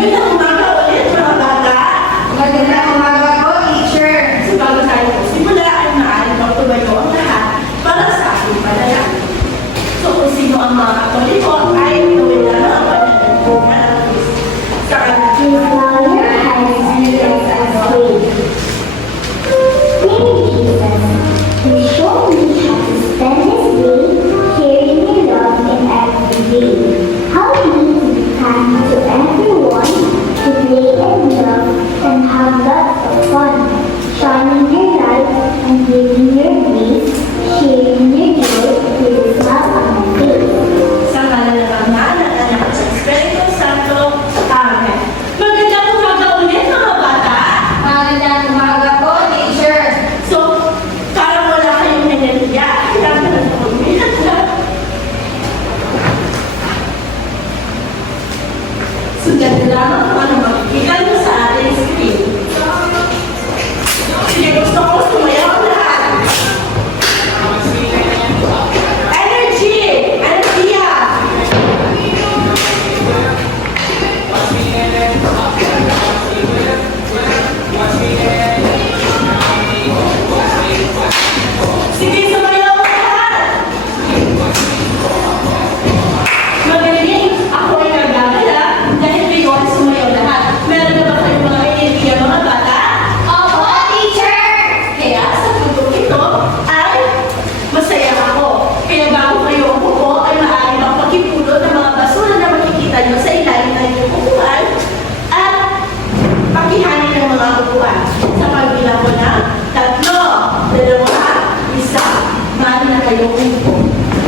Magandang umaga ulit, mga bata. Magandang umaga po, teacher. So, bago tayo simula, ay maaari bang tumayo ang lahat para sa ating panalangin. So, kung sino ang mga katoliko, ay tuwid na ang panalangin sa kanilang shining your light and giving your grace, sharing your joy with a smile on my face. sa ngalan ng Ama, ng Anak at sa Espiritu Santo. Amen. Magandang umaga ulit, mga bata. Magandang umaga po, teacher. So, parang wala kayong enerhiya. Kailangan na tumilat na. Sundan na lamang kung ano makikita nyo sa ating screen. Sige, gusto ko sumayaw ang lahat. Energy! Enerhiya! Sige, sumayaw ang lahat! Magaling! Ako ay nagagala dahil kayo ay sumayaw lahat. Meron na ba kayong mga enerhiya, mga bata? Opo, teacher. Kaya sa pagod ito ay masaya ako. Kaya bago kayo umupo ay maaari bang pakipulot ng mga basura na makikita nyo sa ilalim ng inyong upuan at pakihanin ng mga upuan. Sa pagbilang ko na 3, 2, 1, maaari na kayo umupo.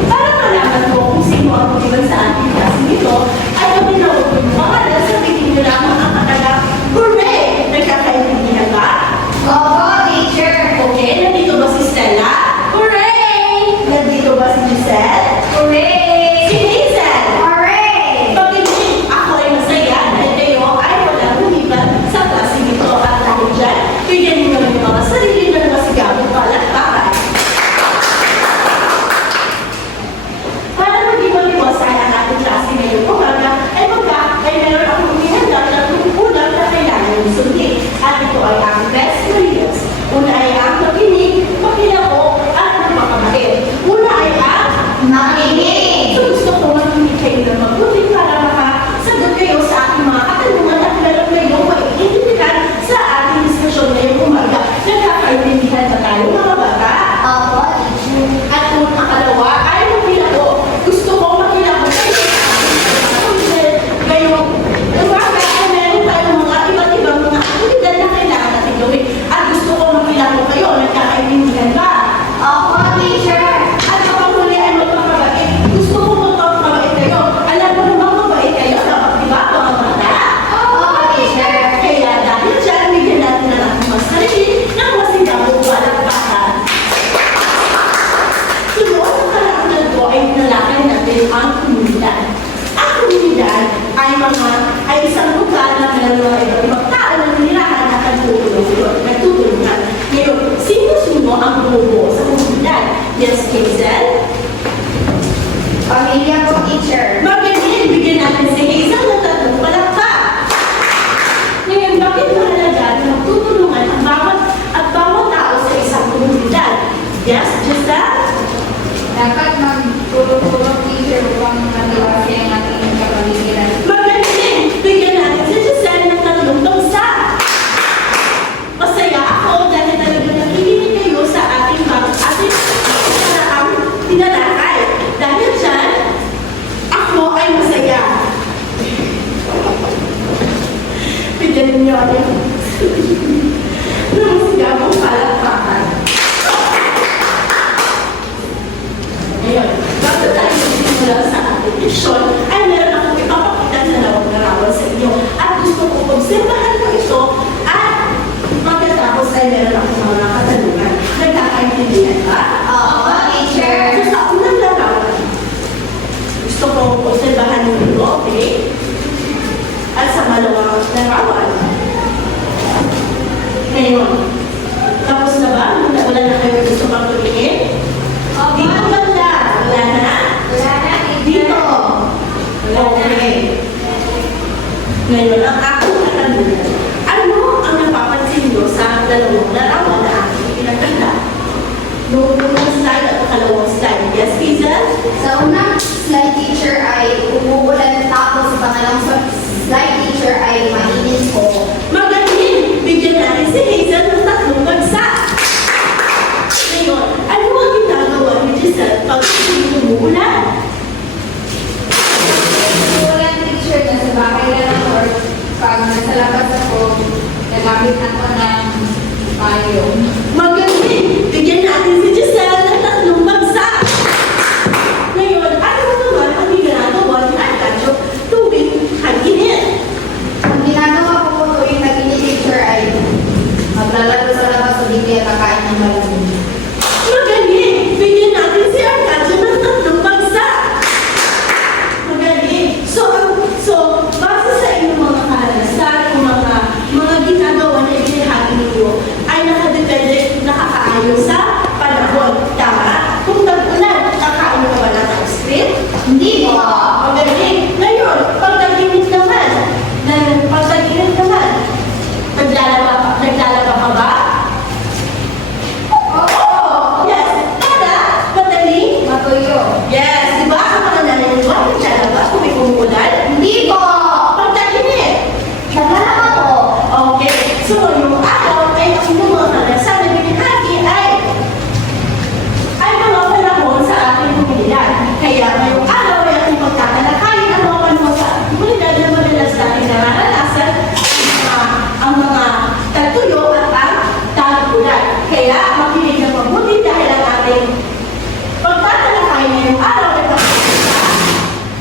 Para malaman mo kung sino ang kuliban sa ating klase nito, ay paminawag ko yung mga sabihin nyo lamang ang katagang hooray! Nagkakaintindihan ba? Opo, teacher. Okay, nandito ba si Stella? Hooray! Nandito ba si Giselle? Hooray! Si Hazel? Hooray! Pag-ibig, ako ay masaya dahil kayo ay walang lumiban sa klase nito at dahil dyan, bigyan ninyo ng mga sarili ng masigabong palakpakan. Para maging maliwasan ang ating klase ngayong umaga, ay meron akong ihanda ng kukulang na kailangan yung sundin. At ito ay ang best Marias. Una ay ang makinig, makilako, at magpakamait. Una ay ang Makinig. So gusto ko makinig kayo ng mabuti para makasagot kayo sa aking mga katanungan at meron kayong maiintindihan sa ating diskusyon ngayong umaga. Nagkakaintindihan ba tayo, mga bata? Opo, teacher. At kung makalawa ay makilako. Gusto ko makilako kayo. Umaga ay meron tayong mga iba't ibang mga aktibidad na kailangan natin gawin. At gusto ko makilako kayo. Nagkakaintindihan ba? Opo, teacher. At kapag huli ay magpapabait. Gusto ko magpapabait kayo. Alam mo namang mabait kayo. Dapat diba, mga bata? Opo, teacher. Kaya dahil dyan, bigyan natin ng ating mga sarili ng masigabong palakpakan. Sunod ang kalaklan ko ay nalakay natin ang komunidad. Ang komunidad ay isang lugar na meron mga iba't tao na nirahan at nagtutulungan. Ngayon, sino-sino ang buo sa komunidad? Yes, Hazel? Pamilya po, teacher. Magaling, bigyan natin si Hazel ng 3 palakpak. Ngayon, bakit mahalaga na magtutulungan ang bawat tao sa isang komunidad? Yes, just that? Dapat magtulong-tulong, teacher, upang matiwasi ang ating kapaligiran. Magaling, bigyan natin si Giselle ng 3 Ngayon, ang aking katanungan, ano ang napapansin niyo sa dalawang larawan na aking pinagkanda? Noong unang slide at pangalawang slide. Yes, Hazel? Sa unang slide teacher ay umuulan, tapos sa pangalawang slide teacher ay mainit po. Magaling! Bigyan natin si Hazel ng tatlong bagsak. Ngayon, ano ang ginagawa ni Giselle pag umuulan? Umuulan teacher na sa bahay lang ako or pag nasa labas ako, nagamit ako ng payong. Magaling! Bigyan natin si Giselle ng tatlong bagsak. Ngayon, ano naman ang ginagawa ni Arcadio tuwing hag-init? Ang ginagawa ko po tuwing nag-init teacher ay maglalaro sa labas o di kaya kakain ng malamig. Magaling! Bigyan natin si Arcadio ng tatlong bagsak. Magaling! So, base sa inyong mga karanasan o mga ginagawa na ibinahagi ninyo ay nakadepende, nakakaayon sa panahon. Tama? Kung tag-ulan, kakain ka ba ng ice cream? Hindi po. Magaling! Ngayon, pag tag-init naman, naglalaba ka ba? Oo! Yes! Para, madali? Matuyo. Yes! Di ba? Ang mga nanay-iwan, naglalaba kung may umuulan? Hindi po. Pag tag-init? Naglalaba po. Okay. So, yung araw ay ang mga karanasan na binahagi ay mga panahon sa ating komunidad. Kaya ngayong araw ay ating pagtatalakayin ang mga panahon sa ating komunidad na madalas natin nararanasan ang mga tagtuyo at ang tag-ulan. Kaya makinig na mabuti dahil ang ating pagtatalakayin ngayong araw ay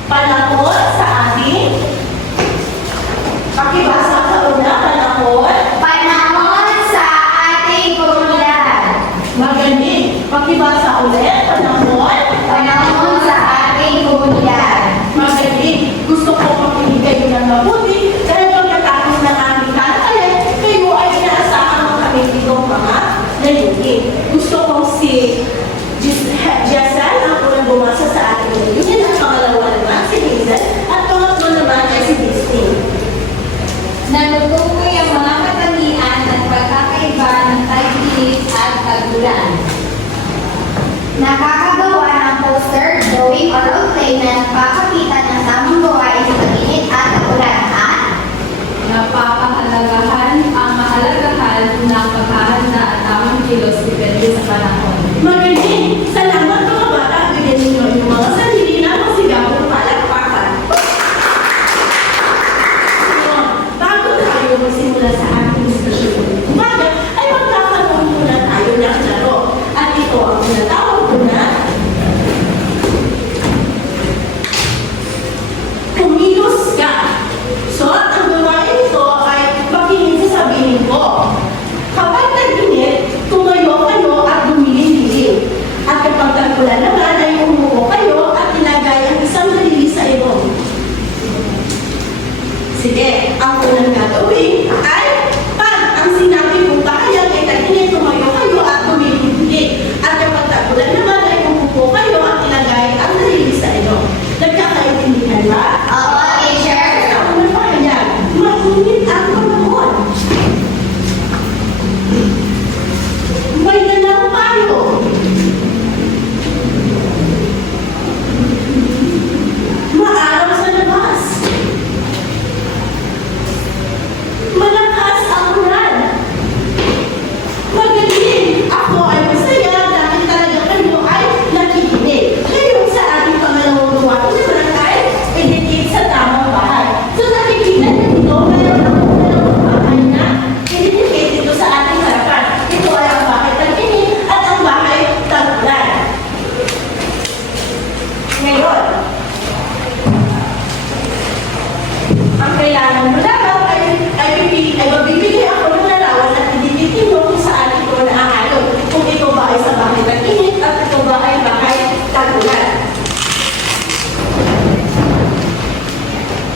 panahon sa ating pakibasa sa una, panahon. Panahon sa ating komunidad. Magaling. Pakibasa ulit. Panahon. Panahon sa ating komunidad. Magaling. Gusto ko makinig kayo ng mabuti dahil pagkatapos ng aming talakayan, kayo ay inaasahan ng kami ditong mga layunin. Gusto ko si Jessel ang unang bumasa sa ating layunin at pangalawa naman si Hazel at pangatlo naman ay si Disney. Natutukoy ang mga katangian at pagkakaiba ng tag-init at tag-ulan. Nakakagawa ng poster, drawing, or role play na nagpapakita ng tamang gawain sa tag-init at tag-ulan at napapahalagahan ang mahalagahan ng paghahanda at tamang kilos depende sa panahon. Magaling! Salamat mga bata! Bigyan ninyo yung mga sarili na masigaw ng palakpakan. So, bago tayo magsimula sa ating diskusyon ng umaga, ay magkakaroon muna tayo ng laro. At ito ang tinatawag ko na kumilos ka. So, ang gawain ito ay makinig sa sabihin ko. Kapag tag-init, tumayo kayo at dumiling-diling. At kapag tag-ulan naman ay umupo kayo at ilagay ang isang daliri sa ilong. Sige, ang unang gagawin ay pag ang sinabi kong bahayag ay tag-init, tumayo kayo at dumiling-diling. At kapag tag-ulan naman ay umupo kayo at ilagay ang daliri sa ilong. Nagkakaintindihan ba? Oo, teacher. Ang unang bahayag, mainit ang panahon. May dalang payo. Maaraw sa labas. Malakas ang ulan. Magaling! Ako ay masaya dahil talaga kayo ay nakikinig. Ngayon sa ating pangalawang gawain naman ay edit sa tamang bahay. So nakikita niyo dito, mayroon akong dalawang bahay na i-dedicate dito sa ating harapan. Ito ay ang bahay tag-init at ang bahay tag-ulan. Ngayon, ang kailangan mo lamang ay mabibigay ako ng larawan at ididiktin mo kung saan ito naahalon. Kung ito ba ay sa bahay tag-init at ito ba ay bahay tag-ulan.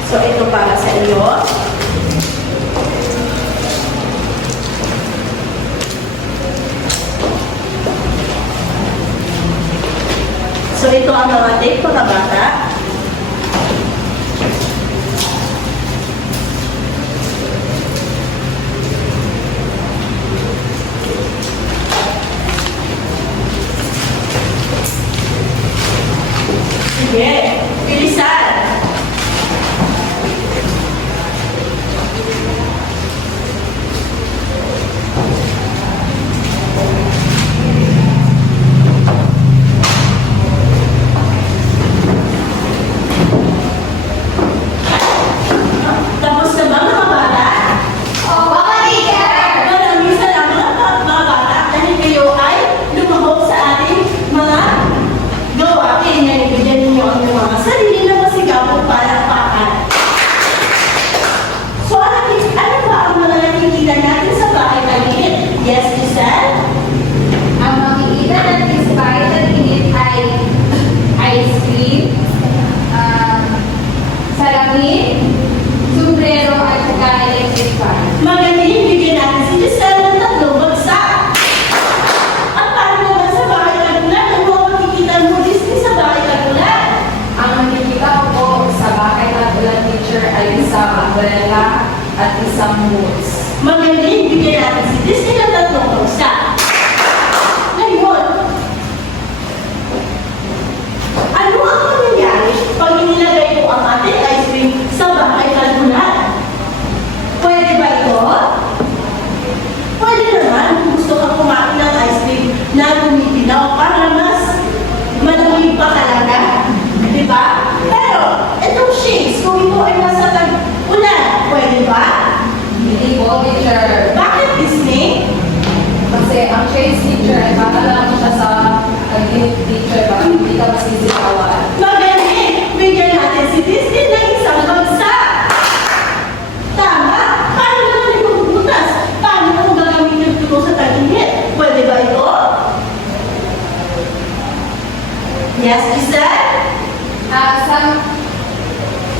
So ito para sa inyo. So ito ang mga tape mga bata. teacher ay isang umbrella at isang boots. Magaling, bigyan natin si Disney ng tatlong kausa. Ngayon, ano ang mangyayari pag inilagay ko ang ating ice cream sa bahay kalbunan? Pwede ba ito? Pwede naman kung gusto kang kumain ng ice cream na gumigilaw para mas madumi pa talaga. Diba? Pero, itong shakes, kung ito ay nasa tag-ulan, pwede ba? Hindi po, teacher. Bakit Disney? Kasi ang shades teacher ay makalaman siya sa gift teacher para hindi ka masisigawan. Magaling! Bigyan natin si Disney ng isang bagsak! Tama! Paano naman ito bubutas? Paano kung gagamitin ito sa tag-init? Pwede ba ito? Yes, Giselle?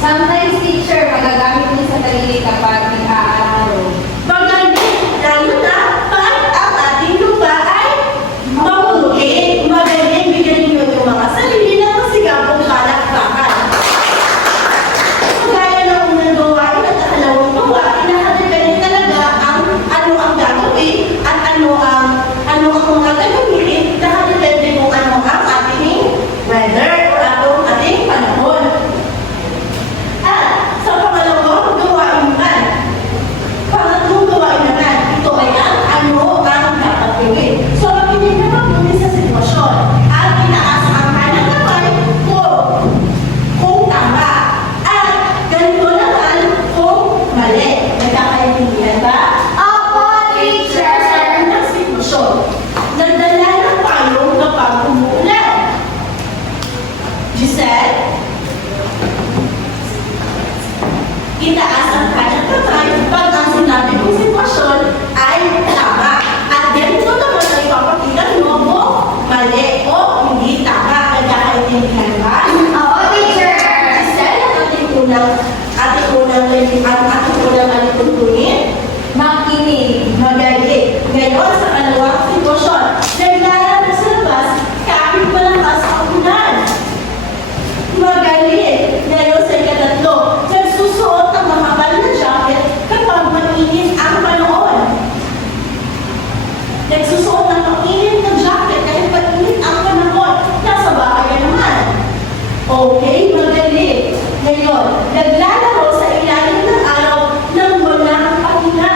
Sometimes teacher, magagamit niya sa talili kapag nag-aaral. Magaling! Lalo na pag ang ating lupa ay mamulit. Magaling! Bigyan niyo yung mga sarili ng masigabong palakpakan. Gaya ng unang gawain at ikalawang gawain, nakadepende talaga ang ano ang gagawin at ano ang mga gagawin. Nakadepende kung ano ang ating weather o ating panahon. At sa pangalawang gawain naman, pangatlong gawain naman, ito ay ano ang dapat gawin. So, makinig na mabuti sa sitwasyon at itaas ang kanang kamay kung tama. At ganito naman kung mali. Nagkakaintindihan ba? Opo, teacher! Sa unang sitwasyon, nagdala ng payong kapag umuulan. Giselle? Itaas ang kanyang kamay pag ang sinabi kong sitwasyon ay tama. At ganito naman ay papakita mo kung mali o hindi tama. Nagkakaintindihan ba? Opo, teacher! Giselle, ang ating unang alituntunin. Makinig. Magaling. Ngayon sa kalawang sitwasyon, naglalaro sa labas kahit malakas ang ulan. Magaling. Ngayon sa ikatatlo, nagsusuot ng mahaba na jacket kapag mainit ang panahon. Nagsusuot ng mainit na jacket kahit mainit ang panahon. Nasa bahay naman. Okay, magaling. Ngayon, naglalaro sa ilalim ng araw nang walang pahinga.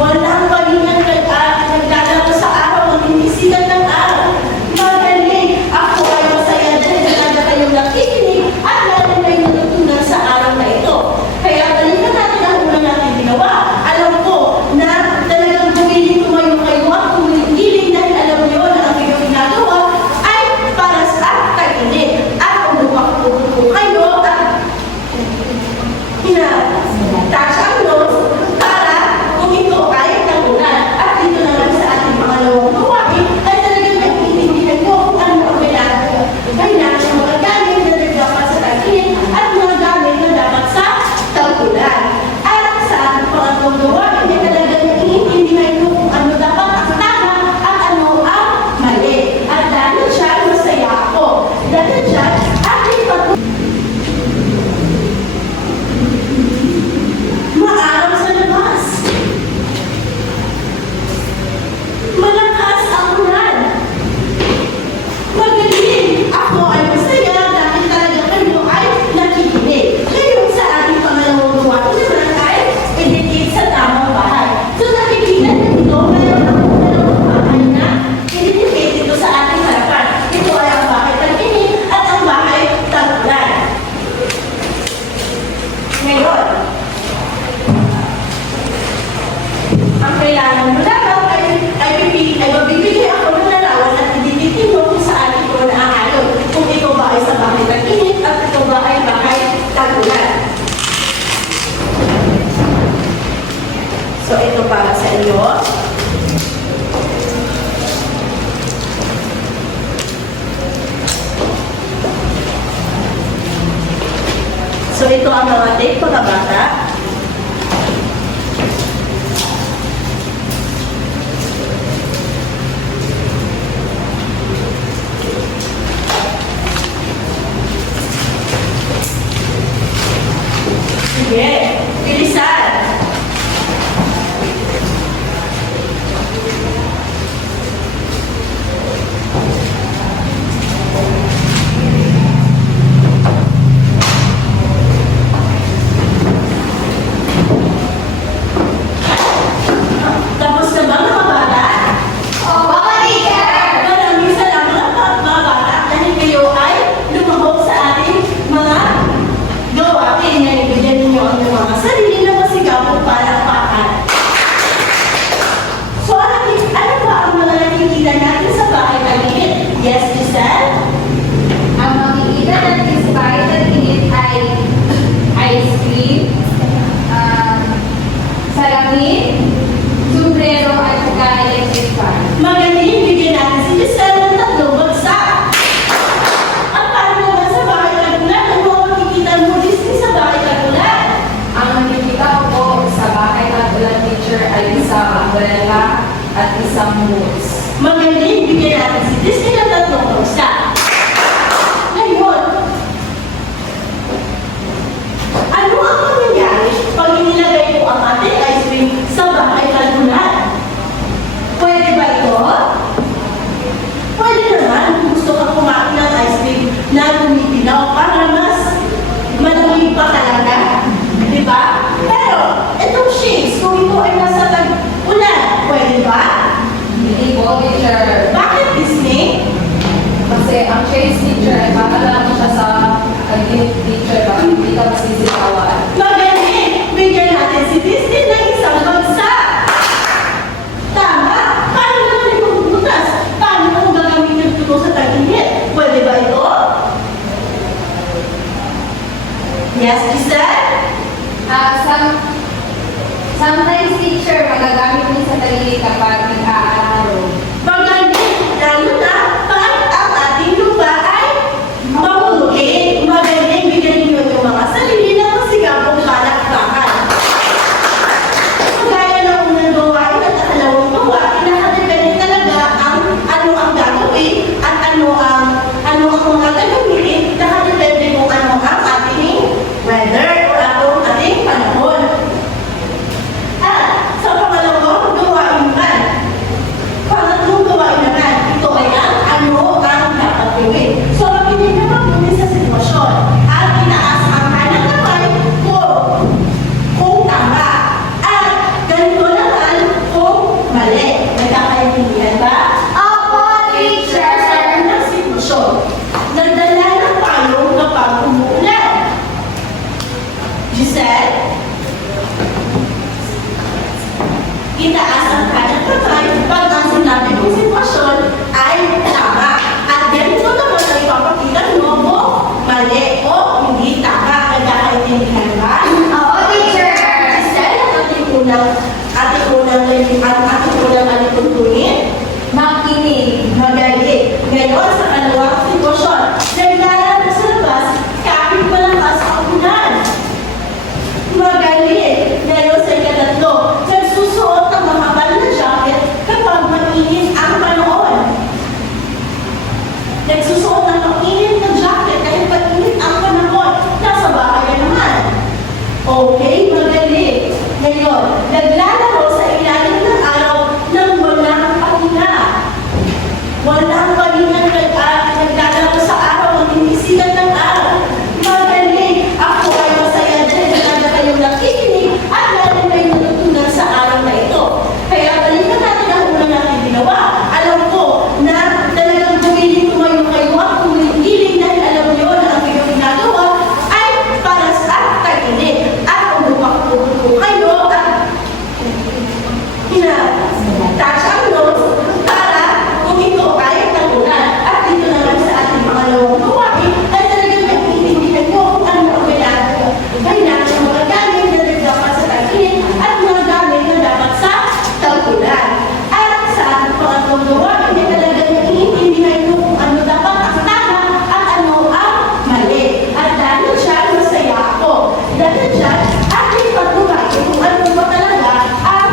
Walang pahinga naglalaro sa araw ng hindi sikat ng araw. Magaling! Ako ay masaya dahil talaga kayong nakikinig at lalo kayo natutunan sa araw na ito. Kaya balikan natin ang una natin ginawa. Alam ko na talagang gumiling tumayo kayo at gumiling dahil alam niyo na ang inyong ginagawa ay para sa tag-init. At umupak-upok po kayo at touch ang nose para kung ito ay nagulan. At dito naman sa ating pangalawang gawain ay talagang nag-iintindihan ko kung ano ang kailangan ng mga gamit na dapat sa tag-init at mga gamit na dapat sa tag-ulan. At sa ating pangalawang gawain ay talagang nag-iintindihan ko kung ano dapat ang tama at ano ang mali. At dahil dyan, masaya ako. Dahil dyan, ating maaraw sa labas. Malakas ang ulan. Magaling. Ako ay masaya dahil talaga kayo ay nakikinig. Ngayon sa ating pangalawang gawain naman ay idikit sa tamang bahay. So nakikita na dito, mayroon akong dalawang bahay na idikit dito sa ating harapan. Ito ay ang bahay tag-init at ang bahay tag-ulan. Ngayon, ang kailangan mo lamang ay mabibigay ako ng larawan at idititin mo kung saan ito naaayon. Kung ito ba ay sa bahay tag-init at ito ba ay bahay tag-ulan. So ito para sa iyo. So ito ang mga tape mga bata. Bilisan! Tapos na ba mga bata? Opo, teacher! Maraming salamat mga bata dahil kayo ay lumahok sa ating mga gawain na ibigyan ninyo ang mga sarili na masigabong palakpakan. So ano ba ang mga nakikita natin sa bahay kalinit? Yes, Giselle? Ang makikita natin sa bahay kalinit ay ice cream, salamin, sombrero at saka electric fan. Magaling, bigyan natin si Giselle ng 3 bagsak. At paano naman sa bahay kagulan? Ano ang makikita mo Disney sa bahay kagulan? Ang nakikita ko po sa bahay kagulan, teacher, ay isang umbrella at isang moose. Magaling, bigyan natin si Disney ng 3 bagsak. Ngayon, ano ang mangyayari pag inilagay mo ang ating ice cream sa bahay kagulan? Pwede ba ito? Pwede naman kung gusto kang kumain ng ice cream na tumipilaw para mas malamig pa talaga. Di ba? Pero, itong shades, kung ito ay nasa tag-ulan, pwede ba? Hindi po, teacher. Bakit Disney? Kasi ang shades, teacher, ay pakala mo siya sa kaginit, teacher, bakit hindi ka masisitawan. Magaling! Bigyan natin si Disney ng isang bagsak! Tama! Paano naman ito bubutas? Paano kung gagamitin ito sa tag-init? Pwede ba ito? Yes, Giselle? Sometimes, teacher, magagamit mo sa tagilid kapag nag-aaraw. Magaling! Lalo na pag ang ating lupa ay mahulog. Magaling! Bigyan niyo yung mga sarili na masigabong palakpakan. Gaya ng unang gawain at ikalawang gawain, nakadepende talaga ang ano ang gagawin at ano ang mga gagawin, nakadepende kung ano ang ating weather o ang ating panahon. At sa pangalawang gawain naman, pangatlong gawain naman, ito ay ano ang dapat gawin. So, hindi na magbuti sa sitwasyon at itaas ang kanang kamay kung tama. At ganito naman kung mali. Nagkakaintindihan ba? Opo, Sa unang sitwasyon, nagdala ng payong kapag umuulan. Giselle? Itaas ang kanyang kamay pag ang sinabi mong sitwasyon ay tama. At ganito naman ay ipapakita mo kung mali o hindi tama. Nagkakaintindihan ba? Oo, teacher. Giselle, ang ating unang alituntunin. Makinig. Magaling. Ngayon, sa kalawang sitwasyon, naglalaro sa labas kahit malakas ang ulan. Magaling. Ngayon sa ikatatlo, nagsusuot ng mahabal na jacket kapag mainit ang panahon. Nagsusuot ng mainit na jacket kahit mainit ang panahon. Nasa bahay na naman. Okay, magaling. Ngayon, naglalaro sa ilalim ng araw nang walang pahinga. Walang pahinga naglalaro sa araw ng hindi sikat ng araw. Magaling! Ako ay masaya dahil talaga kayong nakikinig at lalo kayong natutunan sa araw na ito. Kaya balikan natin ang una natin ginawa. Alam ko na talagang gumiling tumayo kayo at kumiling dahil alam niyo na ang inyong ginagawa ay para sa tag-init. At umupak-ubok po kayo at touch ang nose para kung ito ay tagulan. At dito naman sa ating pangalawang gawain ay talagang nag-iintindihan nyo kung ano ang kailangan ng mga gamit na dapat sa tag-init at mga gamit na dapat sa tagulan. At sa ating pangatlong gawain ay talagang nag-iintindihan nyo kung ano dapat ang tama at ano ang mali. At dahil dyan, masaya ako. Dahil dyan, ating pagbuhay kung ano ba talaga ang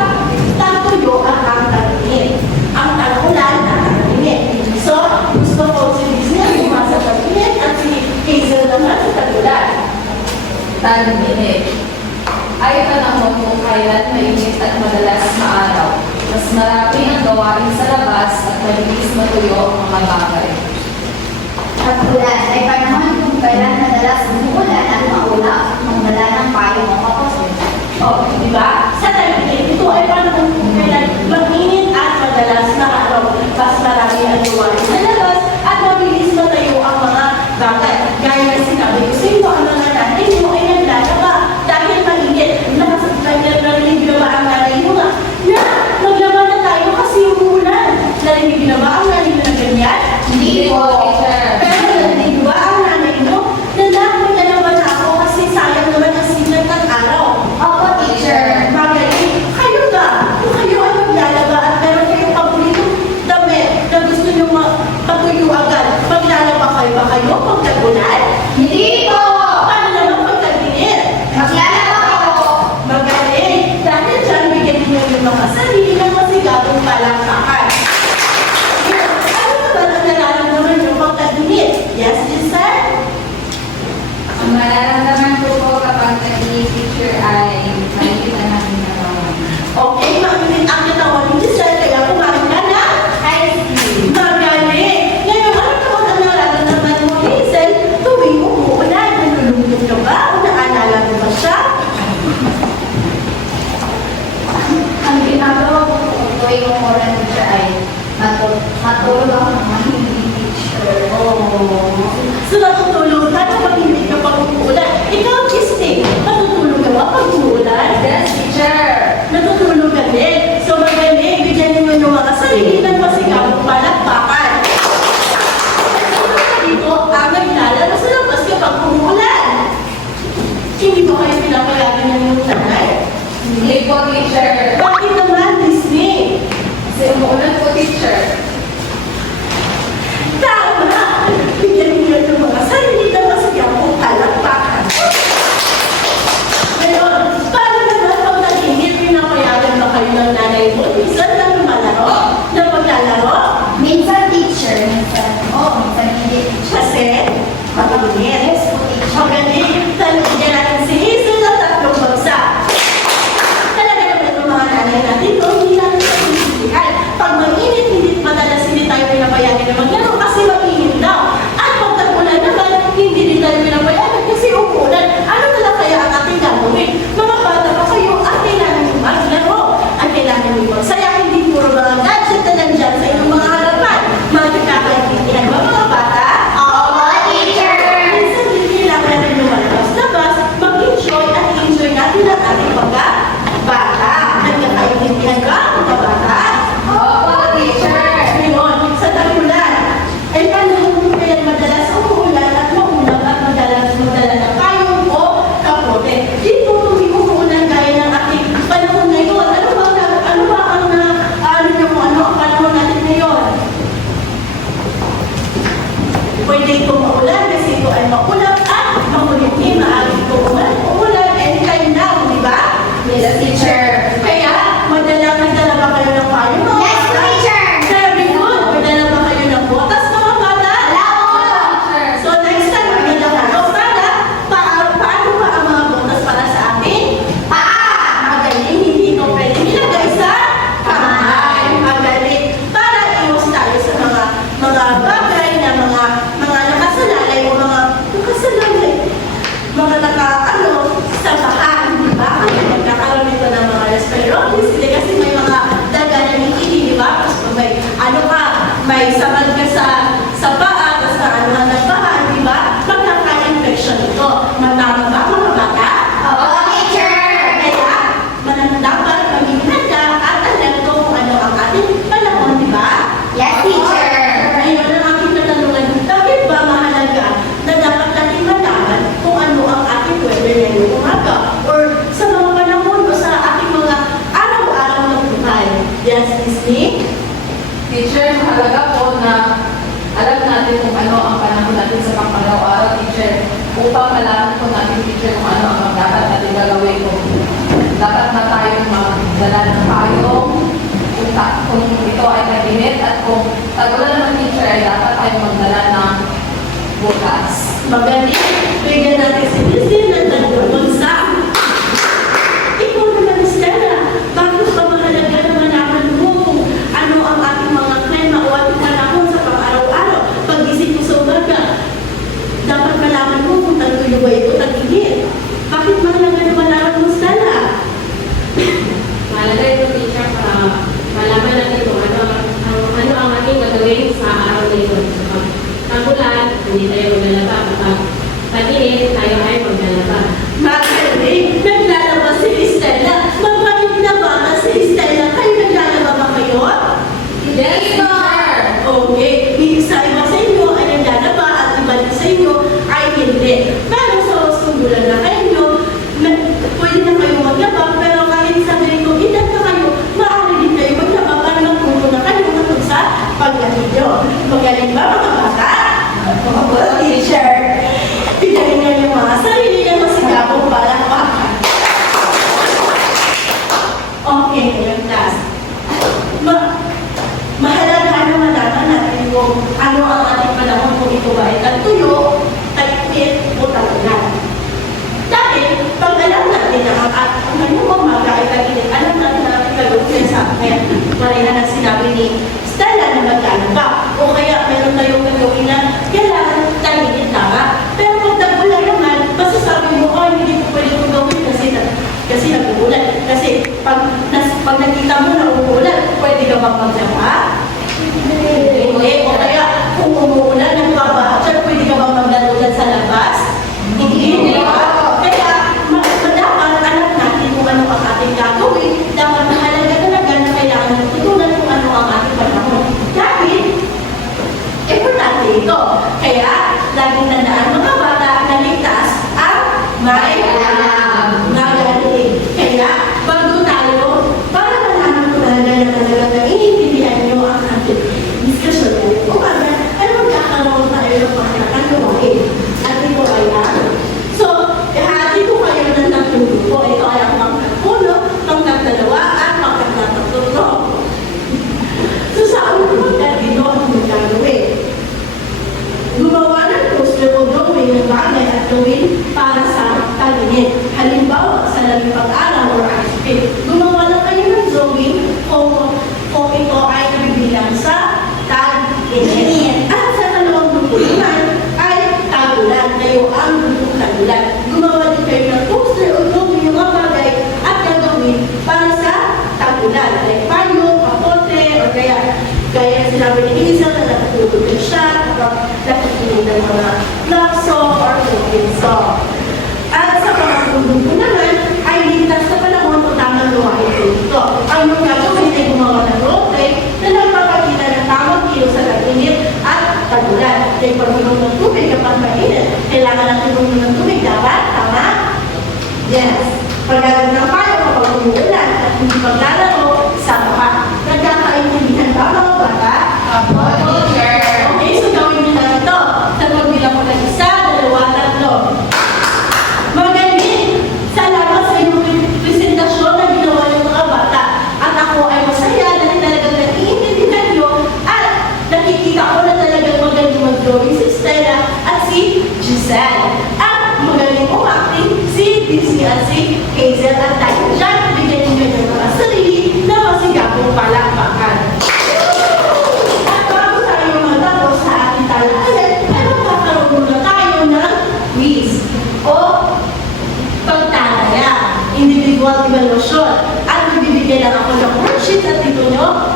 tagtuyo at ang tag-init. Ang tag-ulan at ang tag-init. So, gusto ko si Disney sa tag-init at si Hazel naman sa tag-ulan. Tag-init. ay panahon kung kailan mainit at madalas maaraw. Mas marami ang gawain sa labas at malinis matuyo ang mga bagay. At ulan ay panahon kung kailan madalas umuulan at maulap, magdala ng payo o kapatid. O, di ba? Sa tagigit, ito ay panahon kung kailan mag-init at madalas na araw. Mas marami ang gawain sa labas at mabilis matayo ang mga bagay. Gaya ng sinabi ko sa inyo, ang mga nanay mo ay naglalaba dahil mainit. Narinig na ba ang nanay mo nga? Na, maglaba na tayo kasi umuulan. Narinig na ba ang nanay mo na ganyan? Hindi po, teacher. Pero narinig ba ang nanay mo? Maglalaba na ako kasi sayang naman ang signal ng araw. Opo, teacher. Magaling. Kayo na. Kung kayo ay maglalaba at meron kayong paboritong damit na gusto nyo patuyo agad, maglalaba kayo ba kayo pag nag-ulan? Hindi po! Paano naman pag nag-init? Maglalaba ako! Magaling. Dahil dyan, bigyan niyo yung mga sarili ng masigabong palakpakan. Yan. Ano naman ang nararamdaman nyo pag nag-init? Yes, Giselle? Ang mararamdaman ko po kapag naging teacher ay mainit na namin katawan. Okay, mainit ang katawan ni Giselle, kaya kumain ka na. Ice cream. Magaling! Ngayon, ano naman ang nararamdaman mo, Hazel, tuwing umuulan? Nalulungkot ka ba? O naalala mo ba siya? Ang ginagawa ko kung tuwing umuulan, teacher, ay matulog ako ng hindi teacher. So, natutulog ka na pag hindi ka pag umuulan. Ikaw, Kisting, matutulog ka ba pag umuulan? Yes, teacher. Natutulog ka din. So, magaling, bigyan niyo yung mga sarili ng masigabong palakpakan. Dito, ang naglalaro sa labas kapag umuulan. Hindi ba kayo pinapayagan ng iyong nanay? Hindi po, teacher. Bakit naman, Disney? Kasi umuulan po, teacher. Tama! Bigyan niyo yung mga sarili ng masigabong palakpakan. Ngayon, paano naman pag nag-init, pinapayagan ba kayo ng nanay mo? Minsan na lumalaro? Na paglalaro? Minsan teacher, minsan minsan hindi teacher. Kasi, mag-init. Magaling. Talagyan natin si Hazel ng 3 bagsak. Talaga naman yung mga nanay natin, no? Hindi natin natin pag mag-init, madalas hindi tayo pinapayagan na maglaro kasi mag-init daw. At pag tag-ulan naman, hindi din tayo pinapayagan kasi umuulan. Ano na lang kaya ang ating gagawin? Mga bata pa kayo, at kailangan nyo maglaro. At kailangan nyo magsaya, hindi puro mga gadget na nandyan sa inyong mga harapan. Magkakaintindihan ba mga bata? Opo, teacher! Minsan hindi lang natin lumalabas-labas, mag-enjoy at enjoy natin ang ating pagka-bata. Nagkakaintindihan ba mga bata? Opo, teacher. Ngayon, sa tag-ulan, ay panahon kung kailan madalas umuulan at maulap at madalas magdala ng payong o kapote. Dito tuwing umuulan gaya ng ating panahon ngayon. Ano ba ang panahon natin ngayon? Pwede itong maulan kasi ito ay maulap at makulimlim. Maaaring itong umulan anytime now, di ba? Yes, teacher. Kaya, madalang nagdala ba kayo ng payong mga Yes, bata? teacher! Very good. Magdala ba kayo ng botas mga bata? Teacher. So next time, magdala kayo. Paano ba ang mga botas para sa atin? Magaling, hindi ito pwede nilagay sa kamay. Magaling. Para iwas tayo sa mga bagay na mga nakasalalay o mga sa bahan, di ba? Kasi magkakaroon nito ng mga respiratories, hindi kasi may mga daga na nikili, di ba? Tapos kung may samad ka sa paa, tapos na ng bahan, di ba? Magkaka-infection ito. Matama ba mga bata? Opo, teacher! Kaya, dapat maging handa at alam ko kung ano ang ating panahon, di ba? Yes, teacher! Ngayon, ang aking katanungan, bakit ba mahalaga na dapat natin malaman kung ano ang ating weather ngayong umaga? Or sa mga panahon o sa ating mga araw-araw na buhay? Yes, Disney? Teacher, mahalaga po na alam natin kung ano ang panahon natin sa pang-araw-araw, teacher. Upang malaman po natin, teacher, kung ano ang dapat natin gagawin. Kung dapat na tayong magdala ng payong, kung ito ay kabinet, at kung tagulan naman, teacher, ay dapat tayong magdala ng bukas. Magaling. Bigyan natin si Disney ng tagulong sa Well, teacher, pinahingan yung mga sarili niya masigabong palakpakan. Okay, ngayon class. Mahalaga na malaman natin kung ano ang ating panahon kung ito ba ay tagtuyo, tagpit, o tagulan. Dahil, pag alam natin na ang kanyang umaga ay tag-init, alam natin na ating gagawin sa akin. Marina na sinabi ni Stella na magkano ba? O kaya meron tayong gagawin na kailangan tag-init lamang. Pero kung tagulan naman, masasabi mo, oh, hindi ko pwede kong gawin kasi nag-uulan. Kasi pag nakita mo na umuulan, pwede ka bang maglaba? Hindi. O kaya kung umuulan, nagbabaha siya, pwede ka bang maglarulan sa labas? Hindi. Kaya dapat alam natin kung ano ang ating gagawin. Dapat mahalaga talaga na kailangan natutunan kung ano ang ating panahon. Dahil, importante ito. Kaya, laging tandaan mga bata na ligtas at may nagaling. Kaya, bago tayo, para malaman ko talaga na iniintindihan nyo ang ating discussion natin. O kaya, ano magkakaroon tayo ng pangalakan gawain? At ito ay so, hati ko kayo ng tatlong grupo. Ito ay ang pangkat-1, pangkat-2, at pangkat-3. So, sa unang dito ang gagawin. Gumawa ng poster o drawing ng bagay at gawin para sa tag-init. Halimbawa, sa labing pag-araw or activity, gumawa lang kayo ng drawing kung ito ay bibilang sa tag-init. At sa dalawang grupo naman ay tagulan. Kayo ang grupong tagulan. Gumawa din kayo ng poster o drawing ng mga bagay at gagawin para sa tagulan. Like payo, kapote, o kaya sinabi ni Hazel na nakatulog na siya, nakatulog ng mga lakso or pinso. At sa mga grupo naman ay ligtas sa panahon kung tamang gawain ito. Ang mga gagawin ay gumawa ng roleplay na nagpapakita ng tamang kilo sa tag-init at tagulan. Kaya pag-inom ng tubig kapag mainit, kailangan ng inom ng tubig dapat tama? Yes. Pagkaroon ng payo kapag umuulan at hindi paglalaro sa baka. Nagkakaintindihan ba mga bata? Apo, teacher. Okay, so gawin niyo na ito. Sa pagbilang ko ng 1, 2, 3. Magaling! Salamat sa inyong presentasyon na ginawa ng mga bata. At ako ay masaya dahil talagang naiintindihan niyo at nakikita ko na talagang magaling mag-drawing si Stella at si Giselle. At magaling umakting si Disney at si Hazel at dahil dyan, bigyan niyo ng mga sarili na masigabong palakpakan. At bago tayo matapos sa ating talakayan, ay magkakaroon muna tayo ng quiz o pagtataya, individual evaluation. At bibigyan lang ako ng worksheet at dito nyo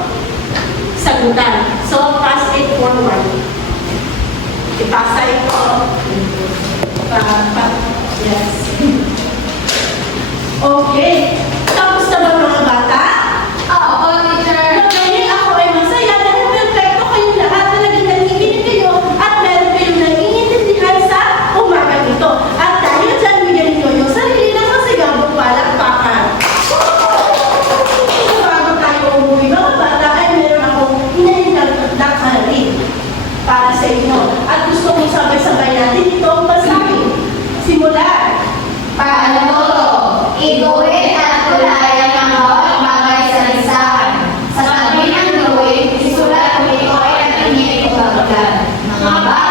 sagutan. So, pass it forward. Ipasa ito. Yes. Okay. Tapos na ba mga bata? Opo, teacher. Magaling ako ay masaya dahil perfecto kayong lahat. Talagang nakikinig kayo at meron kayong naiintindihan sa umaga ito. At dahil dyan, bigyan niyo yung sarili ng masigabong palakpakan. So, bago tayo umuwi mga bata, ay meron akong inahinag na karin para sa inyo. At gusto kong sabay-sabay natin ito ang basahin. Simulan. Paano to? Iguhit at kulayan ang bawat bagay sa listahan. Sa tabi ng gawin, isulat kung ito ay nag-init o babagan. Mga bata,